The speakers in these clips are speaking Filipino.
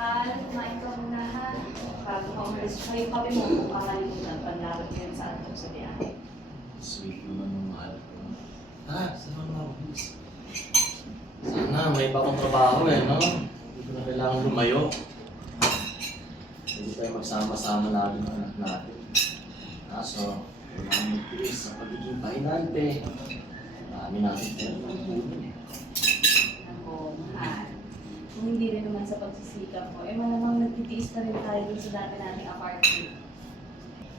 Mahal, kumain ka muna ha. Bago ka umalis. Tsaka yung kape mo kung kakalimutan. Panlarap mo yun sa atin sa biyahe. Sweet naman ng mahal ko. Tara, sama na ako. Sana, may iba kong trabaho eh, no? Hindi ko na kailangan lumayo. Hindi tayo magsama-sama natin ang anak natin. Kaso, kailangan magtiis sa pagiging pahinante. Marami natin pero ng Ako, mahal. Kung hindi rin naman sa pagsisikap mo, eh malamang nagtitiis na rin tayo dun sa dami nating apartment.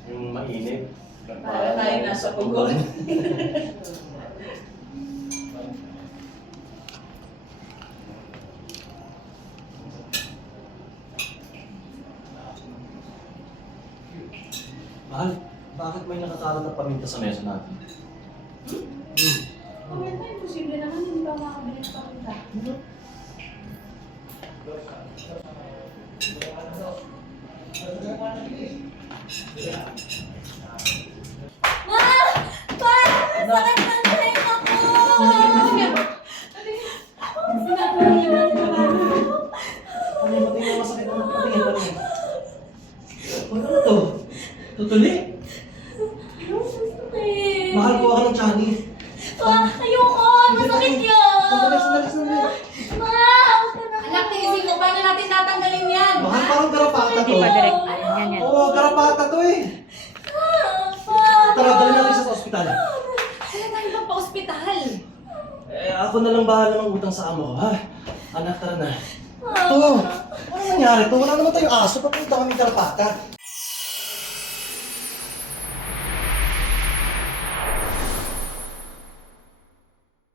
Yung mainit. Para tayo nasa pugon. Mahal, bakit may nakakalat na paminta sa mesa natin? Comment na, imposible naman, hindi pa makakabili ng paminta. Ma! Pa! Sakit ng tiyan ako! Ano yung patingin na masakit na patingin? Ano na to? Tutuli? Mahal ko ako ng Chani. Pa! Ayoko! Masakit yun! Sandali. Ma! Huwag ka na! Anak, tiisin mo, paano natin tatanggalin yan? Mahal, parang garapata to. Yan. Oo, garapata to eh. Pa! Tara, dali natin siya sa ospital. Kaya tayo pa pa-ospital. Eh, ako na lang bahala ng utang sa amo ko, ha? Anak, tara na. Ito! Ano nangyari to? Wala naman tayong aso. Papunta kami garapata.